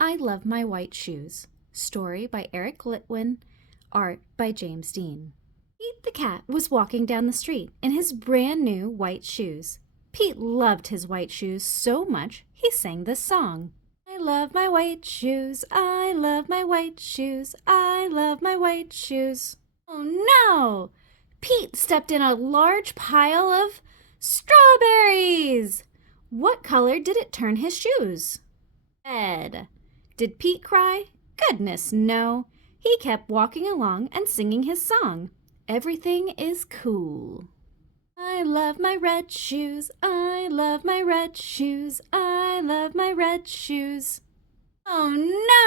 I Love My White Shoes. Story by Eric Litwin. Art by James Dean. Pete the cat was walking down the street in his brand new white shoes. Pete loved his white shoes so much he sang this song. I love my white shoes, I love my white shoes, I love my white shoes. Oh no! Pete stepped in a large pile of strawberries! What color did it turn his shoes? Red. Did Pete cry? Goodness, no. He kept walking along and singing his song. Everything is cool. I love my red shoes, I love my red shoes, I love my red shoes. Oh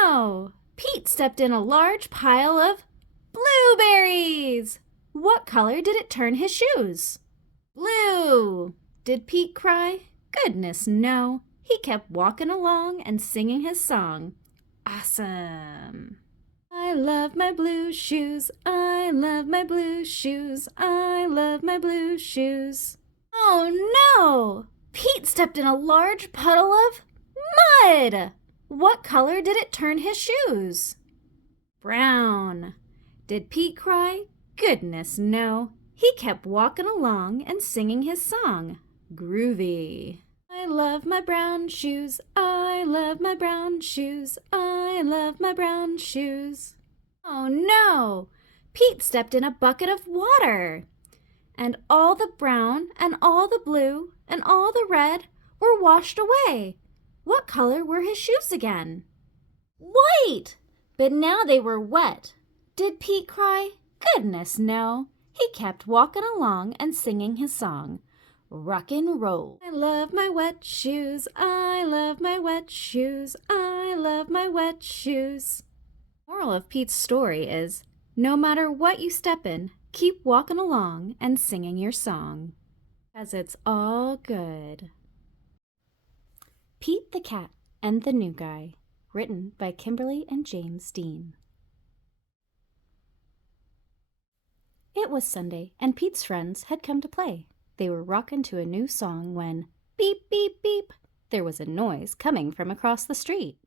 no! Pete stepped in a large pile of blueberries! What color did it turn his shoes? Blue! Did Pete cry? Goodness, no. He kept walking along and singing his song. Awesome! I love my blue shoes, I love my blue shoes, I love my blue shoes. Oh no! Pete stepped in a large puddle of mud! What color did it turn his shoes? Brown. Did Pete cry? Goodness, no. He kept walking along and singing his song. Groovy. I love my brown shoes, I love my brown shoes, I love my brown shoes. Oh no! Pete stepped in a bucket of water. And all the brown and all the blue and all the red were washed away. What color were his shoes again? White! But now they were wet. Did Pete cry? Goodness, no. He kept walking along and singing his song. Rock and roll. I love my wet shoes, I love my wet shoes, I love my wet shoes. Moral of Pete's story is, no matter what you step in, keep walking along and singing your song. 'Cause it's all good. Pete the Cat and the New Guy. Written by Kimberly and James Dean. It was Sunday, and Pete's friends had come to play. They were rocking to a new song when, beep, beep, beep, there was a noise coming from across the street.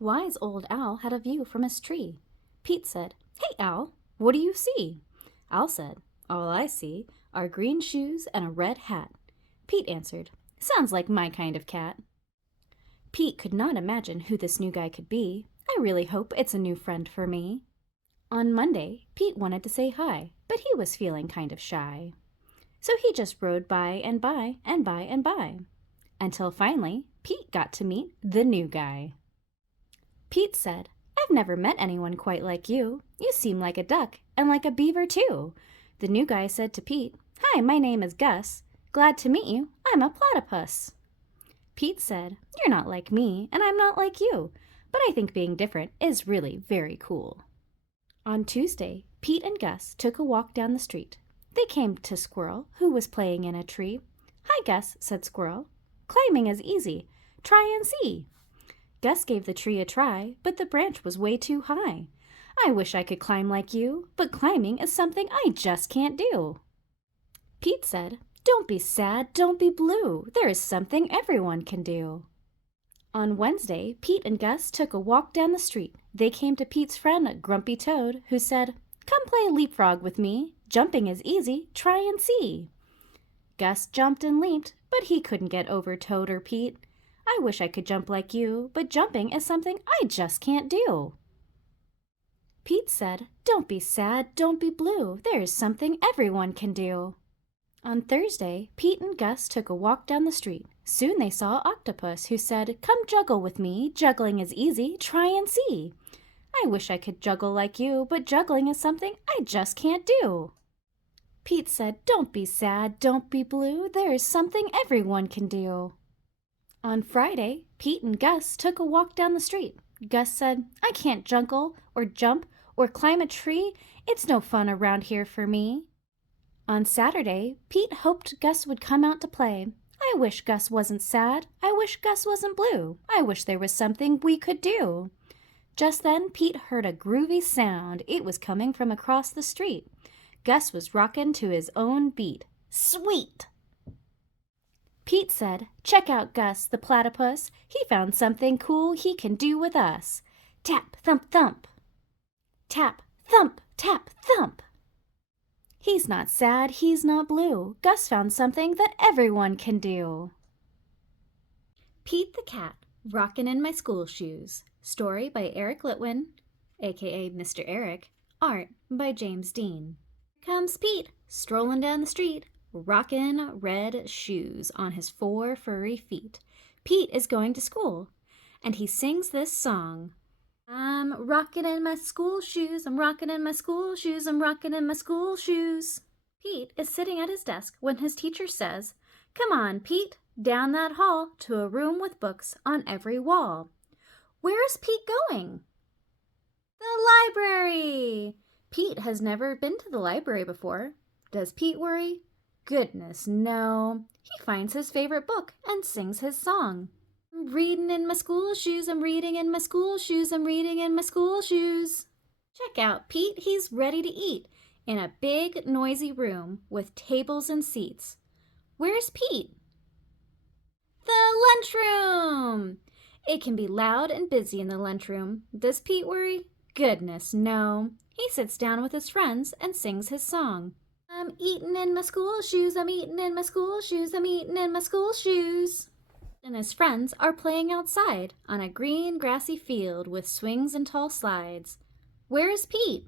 Wise Old Owl had a view from his tree. Pete said, "Hey, Owl, what do you see?" Owl said, "All I see are green shoes and a red hat." Pete answered, "Sounds like my kind of cat." Pete could not imagine who this new guy could be. "I really hope it's a new friend for me." On Monday, Pete wanted to say hi, but he was feeling kind of shy. So he just rode by and by and by and by, until finally Pete got to meet the new guy. Pete said, "I've never met anyone quite like you. You seem like a duck and like a beaver too." The new guy said to Pete, "Hi, my name is Gus. Glad to meet you. I'm a platypus." Pete said, "You're not like me and I'm not like you, but I think being different is really very cool." On Tuesday, Pete and Gus took a walk down the street. They came to Squirrel, who was playing in a tree. "Hi, Gus," said Squirrel. "Climbing is easy. Try and see." Gus gave the tree a try, but the branch was way too high. "I wish I could climb like you, but climbing is something I just can't do." Pete said, "Don't be sad, don't be blue. There is something everyone can do." On Wednesday, Pete and Gus took a walk down the street. They came to Pete's friend, Grumpy Toad, who said, "Come play leapfrog with me. Jumping is easy. Try and see." Gus jumped and leaped, but he couldn't get over Toad or Pete. "I wish I could jump like you, but jumping is something I just can't do." Pete said, "Don't be sad, don't be blue. There is something everyone can do." On Thursday, Pete and Gus took a walk down the street. Soon they saw Octopus, who said, "Come juggle with me. Juggling is easy. Try and see." "I wish I could juggle like you, but juggling is something I just can't do." Pete said, "Don't be sad, don't be blue. There is something everyone can do." On Friday, Pete and Gus took a walk down the street. Gus said, "I can't juggle or jump or climb a tree. It's no fun around here for me." On Saturday, Pete hoped Gus would come out to play. "I wish Gus wasn't sad. I wish Gus wasn't blue. I wish there was something we could do." Just then, Pete heard a groovy sound. It was coming from across the street. Gus was rocking to his own beat. Sweet! Pete said, "Check out Gus, the platypus. He found something cool he can do with us. Tap, thump, thump. Tap, thump, tap, thump." He's not sad, he's not blue. Gus found something that everyone can do. Pete the Cat, Rockin' in My School Shoes. Story by Eric Litwin, a.k.a. Mr. Eric. Art by James Dean. Here comes Pete, strolling down the street, rockin' red shoes on his 4 furry feet. Pete is going to school, and he sings this song. I'm rockin' in my school shoes, I'm rockin' in my school shoes, I'm rockin' in my school shoes. Pete is sitting at his desk when his teacher says, "Come on, Pete, down that hall to a room with books on every wall." Where is Pete going? The library! Pete has never been to the library before. Does Pete worry? Goodness, no. He finds his favorite book and sings his song. I'm reading in my school shoes, I'm reading in my school shoes, I'm reading in my school shoes. Check out Pete, he's ready to eat in a big, noisy room with tables and seats. Where's Pete? The lunchroom! It can be loud and busy in the lunchroom. Does Pete worry? Goodness, no. He sits down with his friends and sings his song. I'm eating in my school shoes, I'm eating in my school shoes, I'm eating in my school shoes. And his friends are playing outside on a green, grassy field with swings and tall slides. Where is Pete?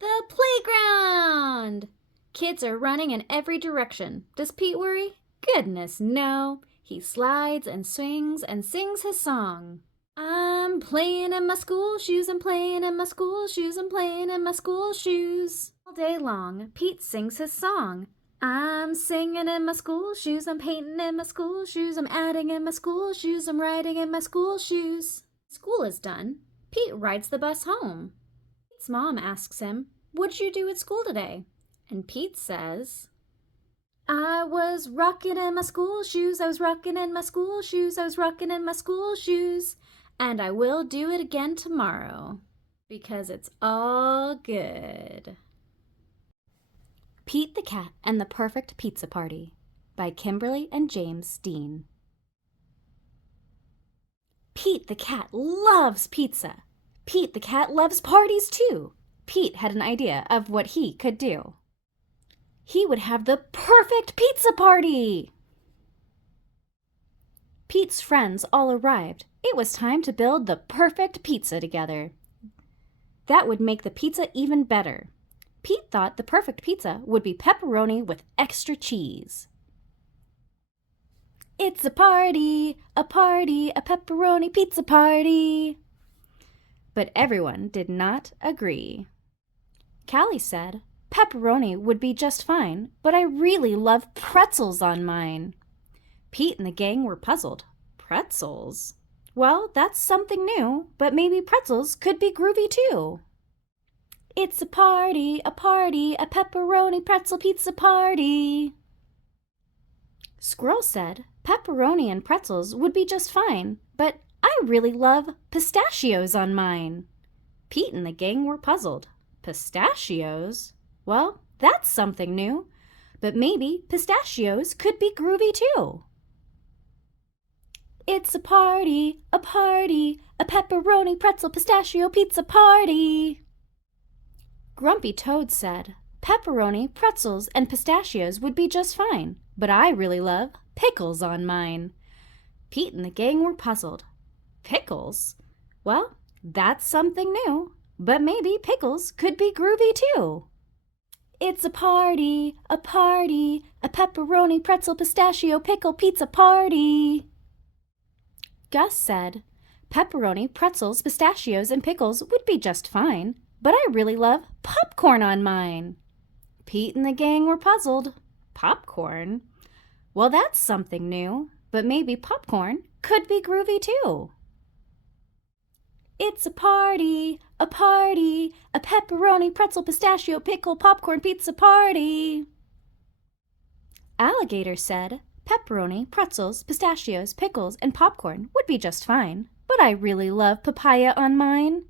The playground! Kids are running in every direction. Does Pete worry? Goodness, no. He slides and swings and sings his song. I'm playing in my school shoes, I'm playing in my school shoes, I'm playing in my school shoes. All day long, Pete sings his song. I'm singing in my school shoes, I'm painting in my school shoes, I'm adding in my school shoes, I'm writing in my school shoes. School is done. Pete rides the bus home. Pete's mom asks him, "What'd you do at school today?" And Pete says, I was rocking in my school shoes, I was rocking in my school shoes, I was rocking in my school shoes, and I will do it again tomorrow, because it's all good. Pete the Cat and the Perfect Pizza Party by Kimberly and James Dean. Pete the Cat loves pizza. Pete the Cat loves parties too. Pete had an idea of what he could do. He would have the perfect pizza party! Pete's friends all arrived. It was time to build the perfect pizza together. That would make the pizza even better. Pete thought the perfect pizza would be pepperoni with extra cheese. It's a party, a pepperoni pizza party. But everyone did not agree. Callie said, "Pepperoni would be just fine, but I really love pretzels on mine." Pete and the gang were puzzled. Pretzels? Well, that's something new, but maybe pretzels could be groovy too. It's a party, a pepperoni pretzel pizza party. Squirrel said, "Pepperoni and pretzels would be just fine, but I really love pistachios on mine." Pete and the gang were puzzled. Pistachios? Well, that's something new, but maybe pistachios could be groovy too. It's a party, a pepperoni pretzel pistachio pizza party. Grumpy Toad said, "Pepperoni, pretzels, and pistachios would be just fine, but I really love pickles on mine." Pete and the gang were puzzled. Pickles? Well, that's something new, but maybe pickles could be groovy too. It's a party, a pepperoni pretzel pistachio pickle pizza party. Gus said, "Pepperoni, pretzels, pistachios, and pickles would be just fine, but I really love popcorn on mine." Pete and the gang were puzzled. Popcorn? Well, that's something new, but maybe popcorn could be groovy too. It's a party, a pepperoni, pretzel, pistachio, pickle, popcorn, pizza party. Alligator said, "Pepperoni, pretzels, pistachios, pickles, and popcorn would be just fine, but I really love papaya on mine."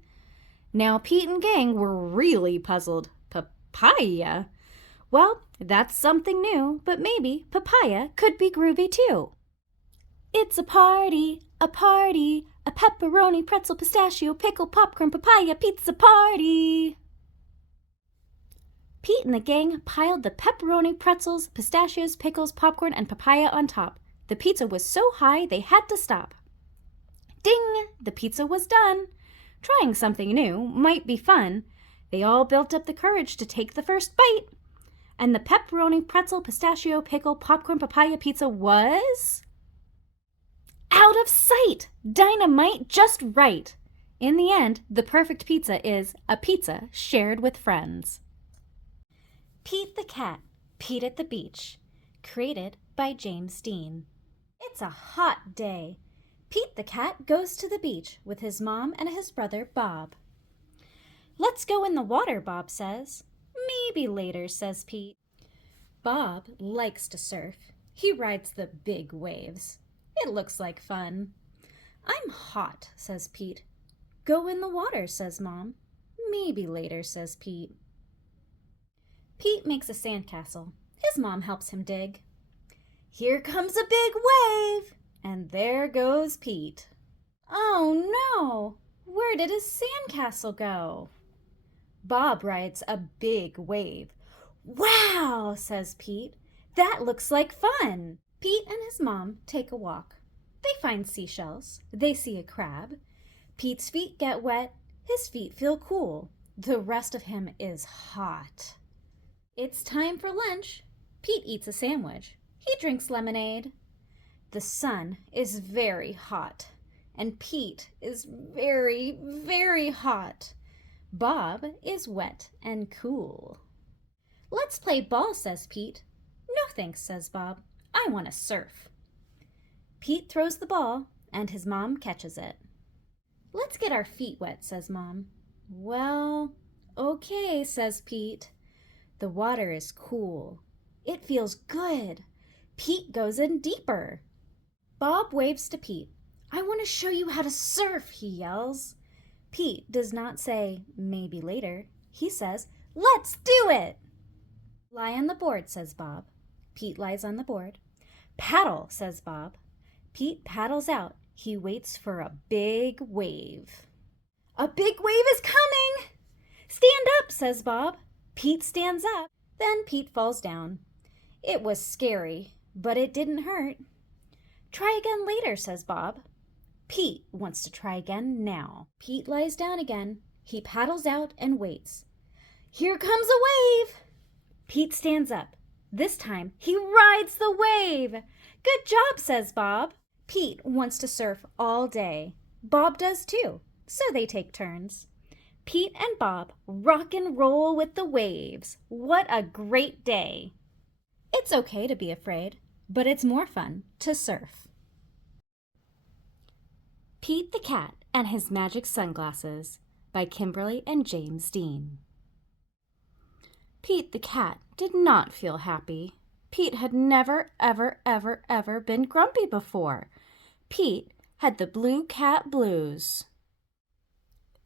Now Pete and gang were really puzzled. Papaya? Well, that's something new, but maybe papaya could be groovy too. It's a party, a pepperoni, pretzel, pistachio, pickle, popcorn, papaya, pizza party. Pete and the gang piled the pepperoni, pretzels, pistachios, pickles, popcorn, and papaya on top. The pizza was so high they had to stop. Ding! The pizza was done. Trying something new might be fun. They all built up the courage to take the first bite. And the pepperoni, pretzel, pistachio, pickle, popcorn, papaya pizza was out of sight! Dynamite just right! In the end, the perfect pizza is a pizza shared with friends. Pete the Cat, Pete at the Beach. Created by James Dean. It's a hot day. Pete the Cat goes to the beach with his mom and his brother Bob. Let's go in the water, Bob says. Maybe later, says Pete. Bob likes to surf. He rides the big waves. It looks like fun. I'm hot, says Pete. Go in the water, says Mom. Maybe later, says Pete. Pete makes a sandcastle. His mom helps him dig. Here comes a big wave, and there goes Pete. Oh no! Where did his sandcastle go? Bob rides a big wave. Wow, says Pete. That looks like fun. Pete and his mom take a walk. They find seashells. They see a crab. Pete's feet get wet. His feet feel cool. The rest of him is hot. It's time for lunch. Pete eats a sandwich. He drinks lemonade. The sun is very hot, and Pete is very, very hot. Bob is wet and cool. Let's play ball, says Pete. No thanks, says Bob. I want to surf. Pete throws the ball, and his mom catches it. Let's get our feet wet, says Mom. Well, okay, says Pete. The water is cool. It feels good. Pete goes in deeper. Bob waves to Pete. I want to show you how to surf, he yells. Pete does not say, maybe later. He says, let's do it. Lie on the board, says Bob. Pete lies on the board. Paddle, says Bob. Pete paddles out. He waits for a big wave. A big wave is coming! Stand up, says Bob. Pete stands up. Then Pete falls down. It was scary, but it didn't hurt. Try again later, says Bob. Pete wants to try again now. Pete lies down again. He paddles out and waits. Here comes a wave! Pete stands up. This time he rides the wave. Good job, says Bob. Pete wants to surf all day. Bob does too, so they take turns. Pete and Bob rock and roll with the waves. What a great day! It's okay to be afraid, but it's more fun to surf. Pete the Cat and His Magic Sunglasses by Kimberly and James Dean. Pete the Cat did not feel happy. Pete had never, ever been grumpy before. Pete had the blue cat blues.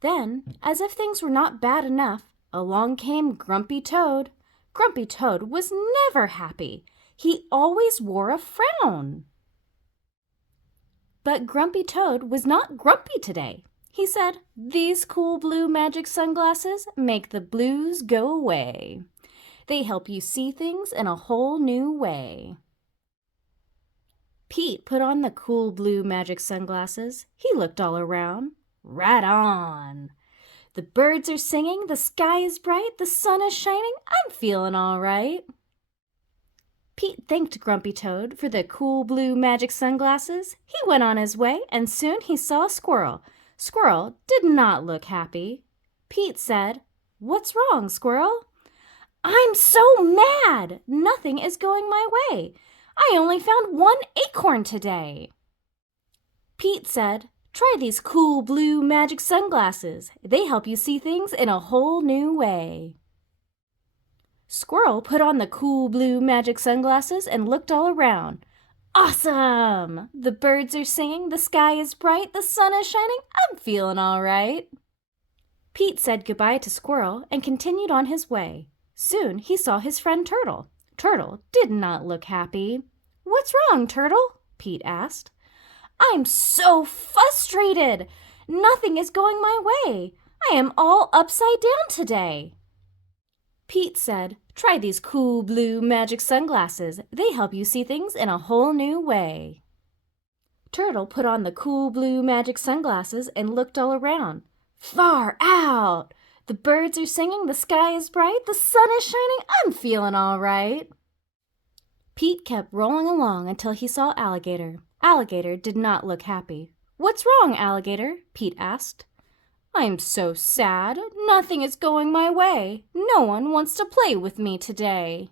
Then, as if things were not bad enough, along came Grumpy Toad. Grumpy Toad was never happy. He always wore a frown. But Grumpy Toad was not grumpy today. He said, "These cool blue magic sunglasses make the blues go away. They help you see things in a whole new way." Pete put on the cool blue magic sunglasses. He looked all around. Right on. The birds are singing, the sky is bright, the sun is shining, I'm feeling all right. Pete thanked Grumpy Toad for the cool blue magic sunglasses. He went on his way, and soon he saw a squirrel. Squirrel did not look happy. Pete said, "What's wrong, Squirrel?" "I'm so mad! Nothing is going my way. I only found one acorn today." Pete said, "Try these cool blue magic sunglasses. They help you see things in a whole new way." Squirrel put on the cool blue magic sunglasses and looked all around. Awesome! The birds are singing, the sky is bright, the sun is shining, I'm feeling all right. Pete said goodbye to Squirrel and continued on his way. Soon he saw his friend Turtle. Turtle did not look happy. "What's wrong, Turtle?" Pete asked. "I'm so frustrated. Nothing is going my way. I am all upside down today." Pete said, "Try these cool blue magic sunglasses. They help you see things in a whole new way." Turtle put on the cool blue magic sunglasses and looked all around. Far out! The birds are singing, the sky is bright, the sun is shining, I'm feeling all right. Pete kept rolling along until he saw Alligator. Alligator did not look happy. "What's wrong, Alligator?" Pete asked. "I'm so sad. Nothing is going my way. No one wants to play with me today."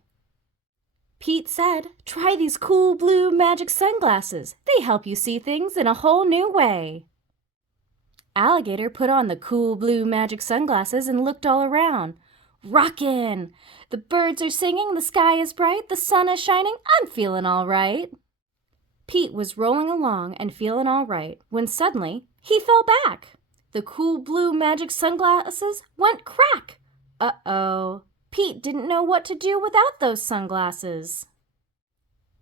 Pete said, "Try these cool blue magic sunglasses. They help you see things in a whole new way." Alligator put on the cool blue magic sunglasses and looked all around. Rockin'! The birds are singing, the sky is bright, the sun is shining, I'm feeling all right. Pete was rolling along and feeling all right when suddenly he fell back. The cool blue magic sunglasses went crack. Uh-oh. Pete didn't know what to do without those sunglasses.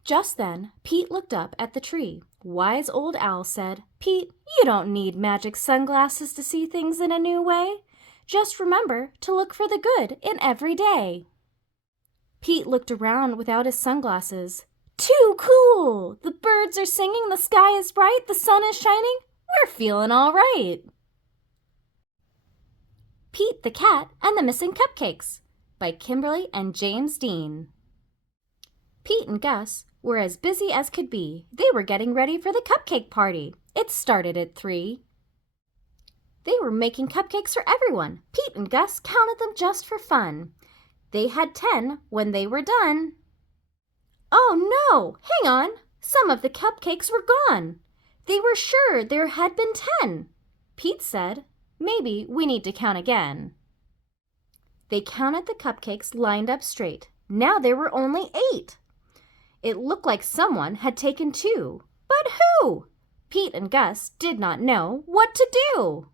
Just then, Pete looked up at the tree. Wise old owl said, "Pete, you don't need magic sunglasses to see things in a new way. Just remember to look for the good in every day." Pete looked around without his sunglasses. Too cool! The birds are singing, the sky is bright, the sun is shining. We're feeling all right. Pete the Cat and the Missing Cupcakes by Kimberly and James Dean. Pete and Gus were as busy as could be. They were getting ready for the cupcake party. It started at 3. They were making cupcakes for everyone. Pete and Gus counted them just for fun. They had 10 when they were done. Oh no! Hang on! Some of the cupcakes were gone. They were sure there had been 10. Pete said, "Maybe we need to count again." They counted the cupcakes lined up straight. Now there were only 8. It looked like someone had taken 2. But who? Pete and Gus did not know what to do.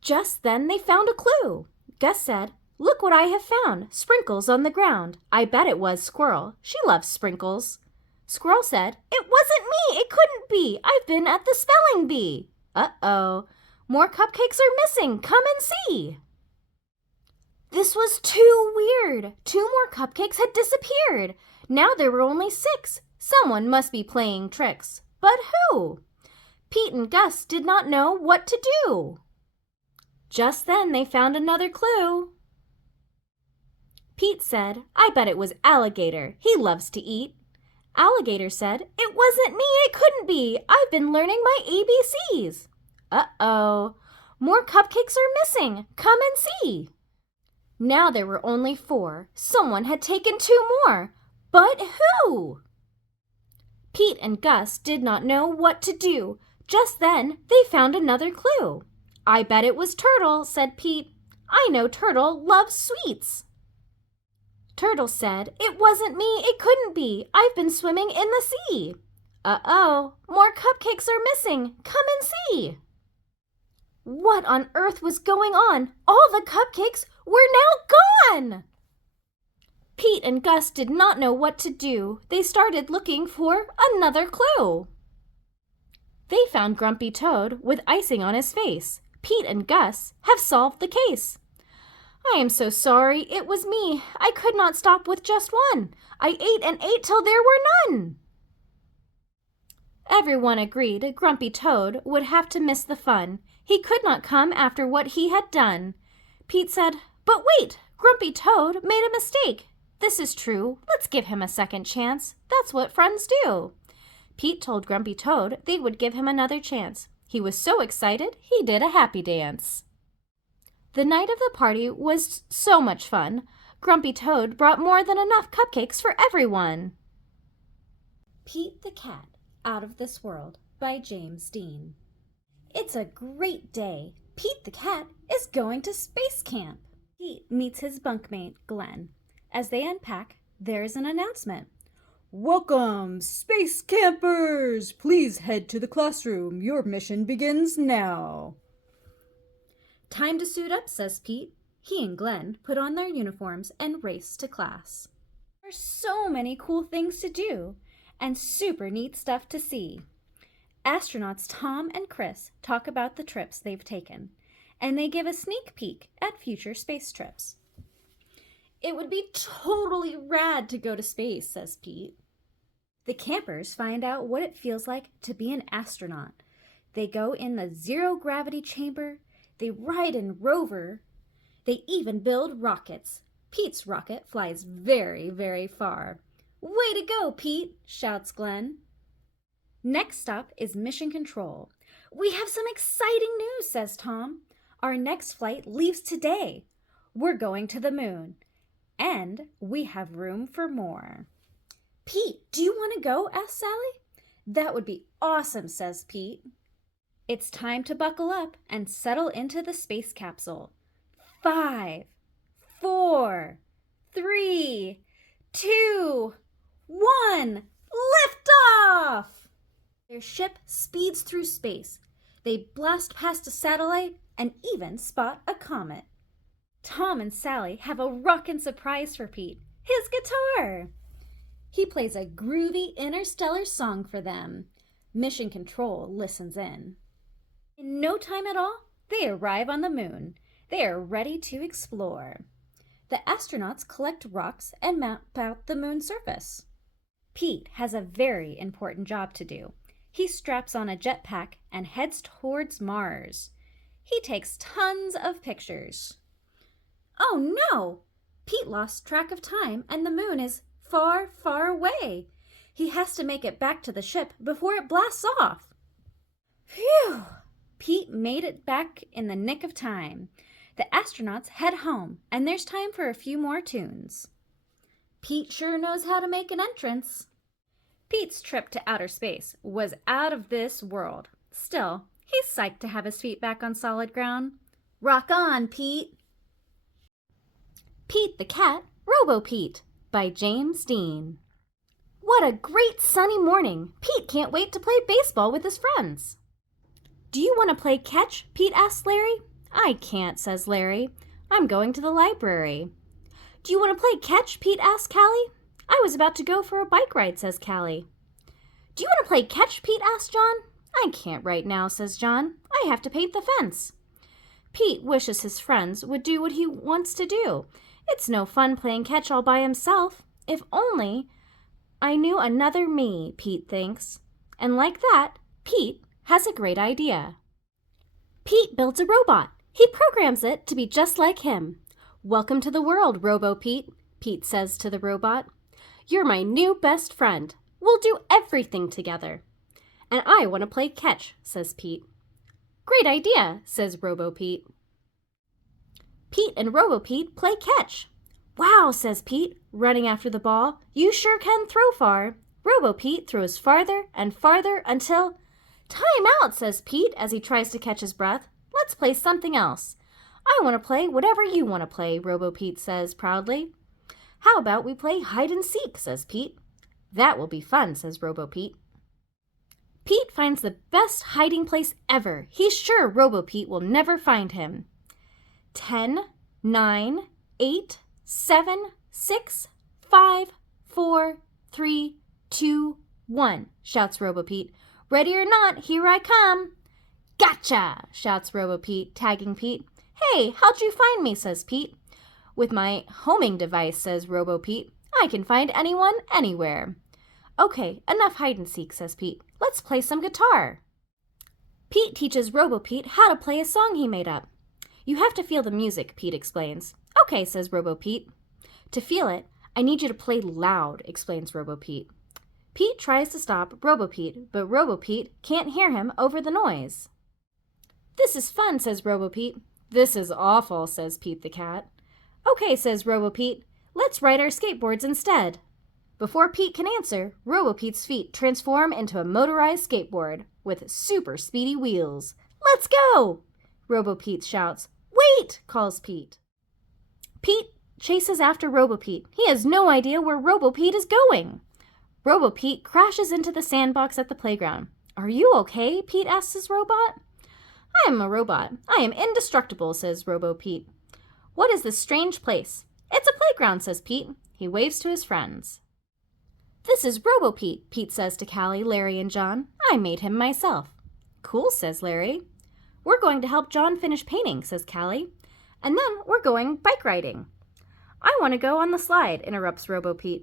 Just then they found a clue. Gus said, "Look what I have found. Sprinkles on the ground. I bet it was Squirrel. She loves sprinkles." Squirrel said, "It wasn't me. It couldn't be. I've been at the spelling bee." Uh-oh. More cupcakes are missing. Come and see. This was too weird. 2 more cupcakes had disappeared. Now there were only 6. Someone must be playing tricks. But who? Pete and Gus did not know what to do. Just then they found another clue. Pete said, "I bet it was Alligator. He loves to eat." Alligator said, "It wasn't me. It couldn't be. I've been learning my ABCs." Uh-oh. More cupcakes are missing. Come and see. Now there were only 4. Someone had taken 2 more. But who? Pete and Gus did not know what to do. Just then they found another clue. "I bet it was Turtle," said Pete. "I know Turtle loves sweets." Turtle said, "It wasn't me. It couldn't be. I've been swimming in the sea." Uh-oh. More cupcakes are missing. Come and see. What on earth was going on? All the cupcakes were now gone! Pete and Gus did not know what to do. They started looking for another clue. They found Grumpy Toad with icing on his face. Pete and Gus have solved the case. "I am so sorry. It was me. I could not stop with just one. I ate and ate till there were none." Everyone agreed Grumpy Toad would have to miss the fun. He could not come after what he had done. Pete said, "But wait, Grumpy Toad made a mistake. This is true. Let's give him a second chance. That's what friends do." Pete told Grumpy Toad they would give him another chance. He was so excited, he did a happy dance. The night of the party was so much fun. Grumpy Toad brought more than enough cupcakes for everyone. Pete the Cat Out of This World by James Dean. It's a great day. Pete the Cat is going to space camp. Pete meets his bunkmate, Glenn. As they unpack, there is an announcement. "Welcome, space campers! Please head to the classroom. Your mission begins now." "Time to suit up," says Pete. He and Glenn put on their uniforms and raced to class. There's so many cool things to do and super neat stuff to see. Astronauts Tom and Chris talk about the trips they've taken, and they give a sneak peek at future space trips. It would be totally rad to go to space, says Pete. The campers find out what it feels like to be an astronaut. They go in the zero-gravity chamber, they ride in rover, they even build rockets. Pete's rocket flies very, very far. Way to go, Pete, shouts Glenn. Next stop is Mission Control. We have some exciting news, says Tom. Our next flight leaves today. We're going to the moon. And we have room for more. Pete, do you want to go? Asks Sally. That would be awesome, says Pete. It's time to buckle up and settle into the space capsule. 5, 4, 3, 2, 1, lift off! Their ship speeds through space. They blast past a satellite and even spot a comet. Tom and Sally have a rockin' surprise for Pete, his guitar. He plays a groovy interstellar song for them. Mission Control listens in. In no time at all, they arrive on the moon. They are ready to explore. The astronauts collect rocks and map out the moon's surface. Pete has a very important job to do. He straps on a jetpack and heads towards Mars. He takes tons of pictures. Oh no! Pete lost track of time and the moon is far, far away. He has to make it back to the ship before it blasts off. Phew! Pete made it back in the nick of time. The astronauts head home, and there's time for a few more tunes. Pete sure knows how to make an entrance. Pete's trip to outer space was out of this world. Still, he's psyched to have his feet back on solid ground. Rock on, Pete! Pete the Cat, Robo-Pete by James Dean. What a great sunny morning! Pete can't wait to play baseball with his friends. Do you want to play catch? Pete asks Larry. I can't, says Larry. I'm going to the library. Do you want to play catch? Pete asks Callie. I was about to go for a bike ride, says Callie. Do you want to play catch? Pete asks John. I can't right now, says John. I have to paint the fence. Pete wishes his friends would do what he wants to do. It's no fun playing catch all by himself. If only I knew another me, Pete thinks. And like that, Pete has a great idea. Pete builds a robot. He programs it to be just like him. Welcome to the world, Robo-Pete, Pete says to the robot. You're my new best friend. We'll do everything together. And I want to play catch, says Pete. Great idea, says Robo-Pete. Pete and Robo-Pete play catch. Wow, says Pete, running after the ball. You sure can throw far. Robo-Pete throws farther and farther until... Time out, says Pete as he tries to catch his breath. Let's play something else. I want to play whatever you want to play, Robo-Pete says proudly. How about we play hide and seek, says Pete. That will be fun, says Robo-Pete. Pete finds the best hiding place ever. He's sure Robo-Pete will never find him. 10, 9, 8, 7, 6, 5, 4, 3, 2, 1, shouts Robo-Pete. Ready or not, here I come. Gotcha, shouts Robo-Pete, tagging Pete. Hey, how'd you find me, says Pete. With my homing device, says Robo-Pete. I can find anyone, anywhere. Okay, enough hide and seek, says Pete. Let's play some guitar. Pete teaches Robo-Pete how to play a song he made up. You have to feel the music, Pete explains. Okay, says Robo-Pete. To feel it, I need you to play loud, explains Robo-Pete. Pete tries to stop Robo-Pete, but Robo-Pete can't hear him over the noise. This is fun, says Robo-Pete. This is awful, says Pete the Cat. Okay, says Robo-Pete. Let's ride our skateboards instead. Before Pete can answer, Robo-Pete's feet transform into a motorized skateboard with super speedy wheels. Let's go! Robo-Pete shouts. Wait, calls Pete. Pete chases after Robo-Pete. He has no idea where Robo-Pete is going. Robo-Pete crashes into the sandbox at the playground. Are you okay? Pete asks his robot. I am a robot. I am indestructible, says Robo-Pete. What is this strange place? It's a playground, says Pete. He waves to his friends. This is Robo-Pete, Pete says to Callie, Larry, and John. I made him myself. Cool, says Larry. We're going to help John finish painting, says Callie. And then we're going bike riding. I want to go on the slide, interrupts Robo-Pete.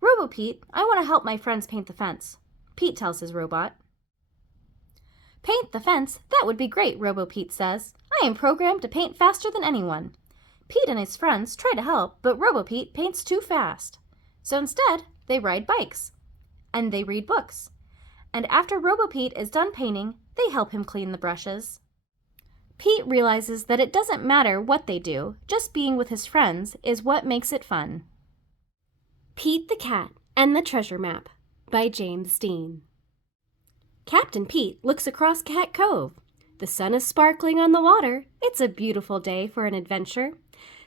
Robo-Pete, I want to help my friends paint the fence, Pete tells his robot. Paint the fence? That would be great, Robo-Pete says. I am programmed to paint faster than anyone. Pete and his friends try to help, but Robo-Pete paints too fast. So instead, they ride bikes. And they read books. And after Robo-Pete is done painting, they help him clean the brushes. Pete realizes that it doesn't matter what they do, just being with his friends is what makes it fun. Pete the Cat and the Treasure Map by James Dean. Captain Pete looks across Cat Cove. The sun is sparkling on the water. It's a beautiful day for an adventure.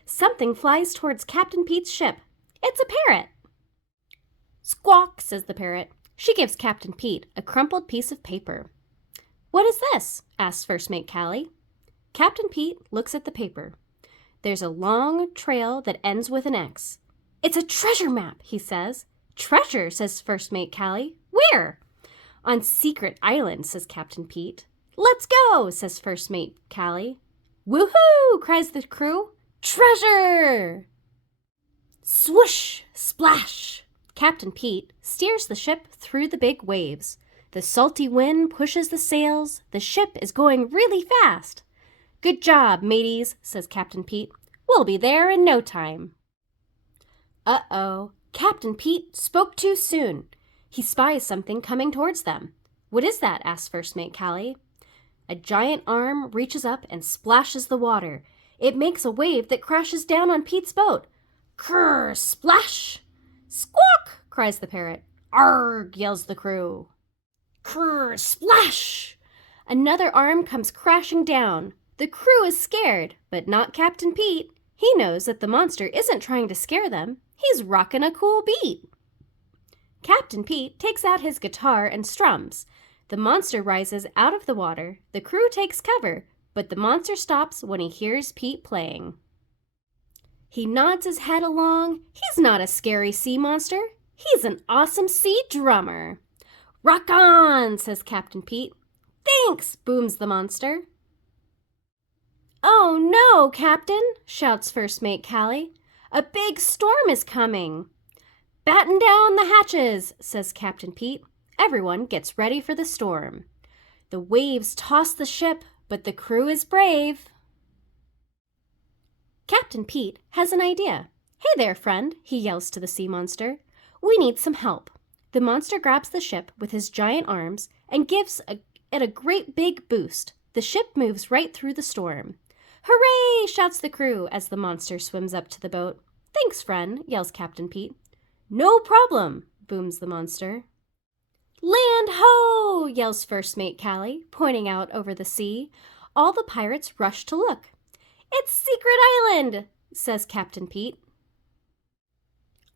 Something flies towards Captain Pete's ship. It's a parrot. Squawk, says the parrot. She gives Captain Pete a crumpled piece of paper. What is this? asks First Mate Callie. Captain Pete looks at the paper. There's a long trail that ends with an X. It's a treasure map, he says. Treasure, says First Mate Callie. Where? On Secret Island, says Captain Pete. Let's go, says First Mate Callie. Woohoo, cries the crew. Treasure! Swoosh, splash. Captain Pete steers the ship through the big waves. The salty wind pushes the sails. The ship is going really fast. Good job, mateys, says Captain Pete. We'll be there in no time. Uh-oh, Captain Pete spoke too soon. He spies something coming towards them. What is that? asks First Mate Callie. A giant arm reaches up and splashes the water. It makes a wave that crashes down on Pete's boat. Krr, splash! Squawk, cries the parrot. Arg, yells the crew. Krr, splash! Another arm comes crashing down. The crew is scared, but not Captain Pete. He knows that the monster isn't trying to scare them. He's rocking a cool beat. Captain Pete takes out his guitar and strums. The monster rises out of the water. The crew takes cover, but the monster stops when he hears Pete playing. He nods his head along. He's not a scary sea monster. He's an awesome sea drummer. Rock on, says Captain Pete. Thanks, booms the monster. Oh no, Captain, shouts First Mate Callie. A big storm is coming. Batten down the hatches, says Captain Pete. Everyone gets ready for the storm. The waves toss the ship, but the crew is brave. Captain Pete has an idea. Hey there, friend, he yells to the sea monster. We need some help. The monster grabs the ship with his giant arms and gives it a great big boost. The ship moves right through the storm. Hooray, shouts the crew as the monster swims up to the boat. Thanks, friend, yells Captain Pete. No problem, booms the monster. Land ho, yells First Mate Callie, pointing out over the sea. All the pirates rush to look. It's Secret Island, says Captain Pete.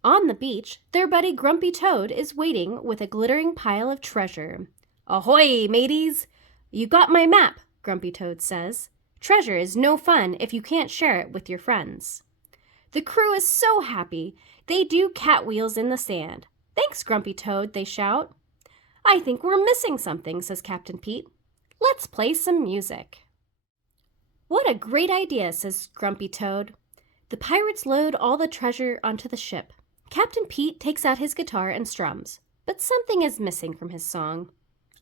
On the beach, their buddy Grumpy Toad is waiting with a glittering pile of treasure. Ahoy, mateys! You got my map, Grumpy Toad says. Treasure is no fun if you can't share it with your friends. The crew is so happy. They do catwheels in the sand. Thanks, Grumpy Toad, they shout. I think we're missing something, says Captain Pete. Let's play some music. What a great idea, says Grumpy Toad. The pirates load all the treasure onto the ship. Captain Pete takes out his guitar and strums, but something is missing from his song.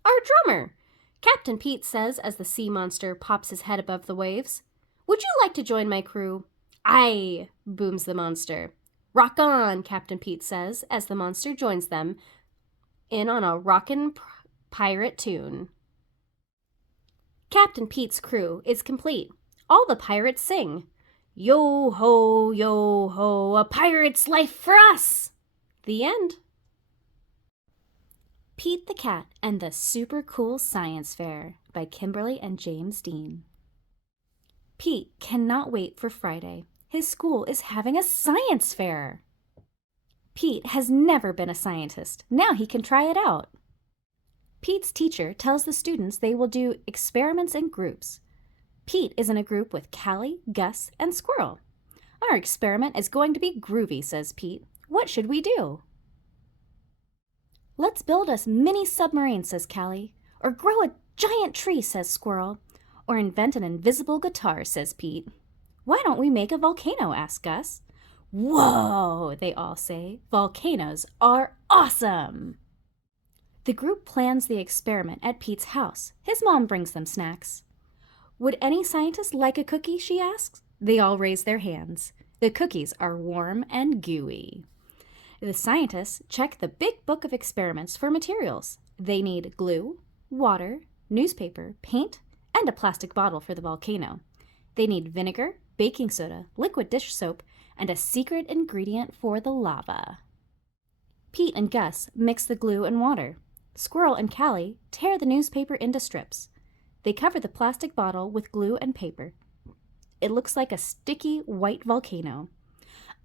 Our drummer, Captain Pete says as the sea monster pops his head above the waves. Would you like to join my crew? Aye, booms the monster. Rock on, Captain Pete says as the monster joins them in on a rockin' pirate tune. Captain Pete's crew is complete. All the pirates sing. Yo ho, a pirate's life for us! The end. Pete the Cat and the Supercool Science Fair by Kimberly and James Dean. Pete cannot wait for Friday. His school is having a science fair. Pete has never been a scientist. Now he can try it out. Pete's teacher tells the students they will do experiments in groups. Pete is in a group with Callie, Gus, and Squirrel. Our experiment is going to be groovy, says Pete. What should we do? Let's build us mini submarines, says Callie. Or grow a giant tree, says Squirrel. Or invent an invisible guitar, says Pete. Why don't we make a volcano, asks Gus. Whoa, they all say. Volcanoes are awesome! The group plans the experiment at Pete's house. His mom brings them snacks. Would any scientist like a cookie, she asks. They all raise their hands. The cookies are warm and gooey. The scientists check the big book of experiments for materials. They need glue, water, newspaper, paint, and a plastic bottle for the volcano. They need vinegar, baking soda, liquid dish soap, and a secret ingredient for the lava. Pete and Gus mix the glue and water. Squirrel and Callie tear the newspaper into strips. They cover the plastic bottle with glue and paper. It looks like a sticky white volcano.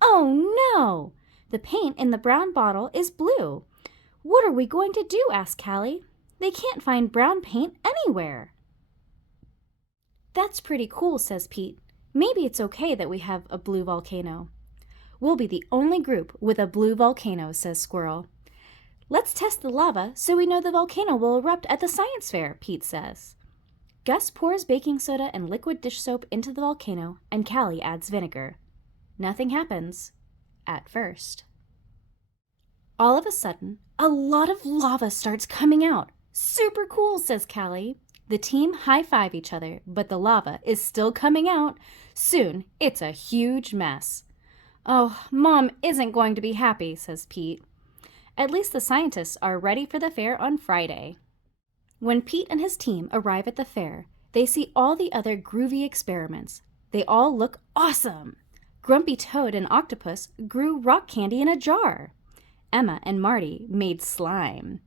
Oh no! The paint in the brown bottle is blue. What are we going to do? Asked Callie. They can't find brown paint anywhere. That's pretty cool, says Pete. Maybe it's okay that we have a blue volcano. We'll be the only group with a blue volcano, says Squirrel. Let's test the lava so we know the volcano will erupt at the science fair, Pete says. Gus pours baking soda and liquid dish soap into the volcano, and Callie adds vinegar. Nothing happens, at first. All of a sudden, a lot of lava starts coming out. Super cool, says Callie. The team high-five each other, but the lava is still coming out. Soon, it's a huge mess. Oh, Mom isn't going to be happy, says Pete. At least the scientists are ready for the fair on Friday. When Pete and his team arrive at the fair, they see all the other groovy experiments. They all look awesome. Grumpy Toad and Octopus grew rock candy in a jar. Emma and Marty made slime.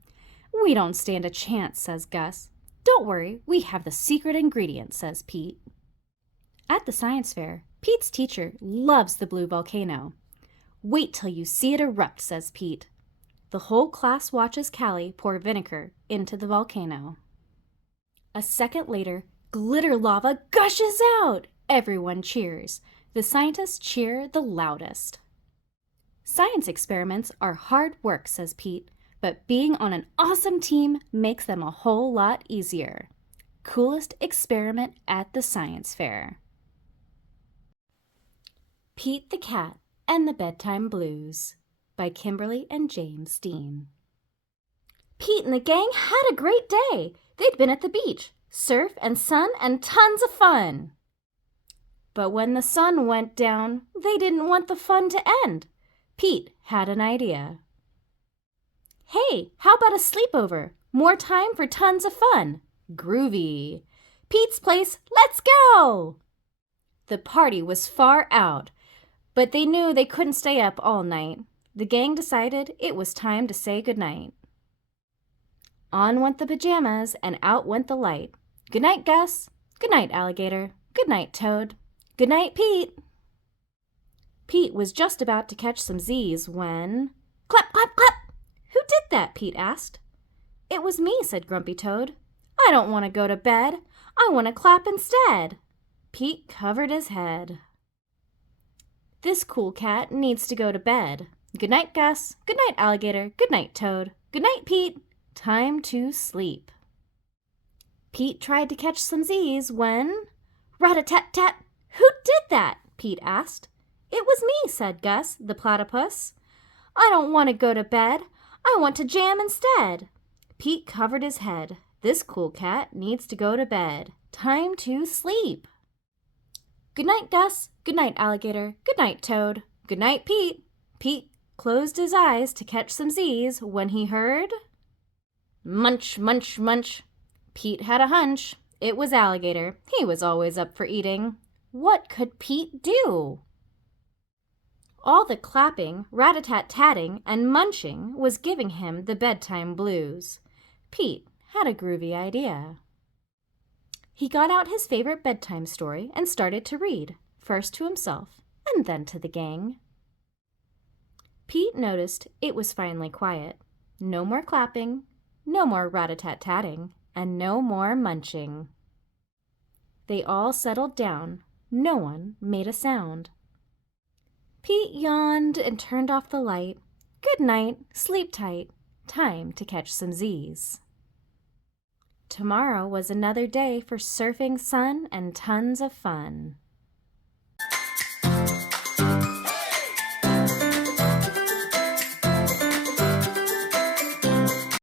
We don't stand a chance, says Gus. Don't worry, we have the secret ingredient, says Pete. At the science fair, Pete's teacher loves the blue volcano. Wait till you see it erupt, says Pete. The whole class watches Callie pour vinegar into the volcano. A second later, glitter lava gushes out. Everyone cheers. The scientists cheer the loudest. Science experiments are hard work, says Pete, but being on an awesome team makes them a whole lot easier. Coolest experiment at the science fair. Pete the Cat and the Bedtime Blues by Kimberly and James Dean. Pete and the gang had a great day. They'd been at the beach, surf and sun and tons of fun. But when the sun went down, they didn't want the fun to end. Pete had an idea. Hey, how about a sleepover? More time for tons of fun. Groovy. Pete's place, let's go! The party was far out, but they knew they couldn't stay up all night. The gang decided it was time to say goodnight. On went the pajamas and out went the light. Good night, Gus. Good night, Alligator. Good night, Toad. Good night, Pete. Pete was just about to catch some Z's when... Clap, clap, clap! Who did that? Pete asked. It was me, said Grumpy Toad. I don't want to go to bed. I want to clap instead. Pete covered his head. This cool cat needs to go to bed. Good night, Gus. Good night, Alligator. Good night, Toad. Good night, Pete. Time to sleep. Pete tried to catch some Z's when... Rat-a-tat-tat! Who did that? Pete asked. It was me, said Gus, the platypus. I don't want to go to bed. I want to jam instead. Pete covered his head. This cool cat needs to go to bed. Time to sleep. Good night, Gus. Good night, Alligator. Good night, Toad. Good night, Pete. Pete closed his eyes to catch some Z's when he heard... Munch, munch, munch. Pete had a hunch. It was Alligator. He was always up for eating. What could Pete do? All the clapping, rat-a-tat-tatting, and munching was giving him the bedtime blues. Pete had a groovy idea. He got out his favorite bedtime story and started to read, first to himself and then to the gang. Pete noticed it was finally quiet. No more clapping, no more rat-a-tat-tatting, and no more munching. They all settled down. No one made a sound. Pete yawned and turned off the light. Good night, sleep tight. Time to catch some Z's. Tomorrow was another day for surfing sun and tons of fun.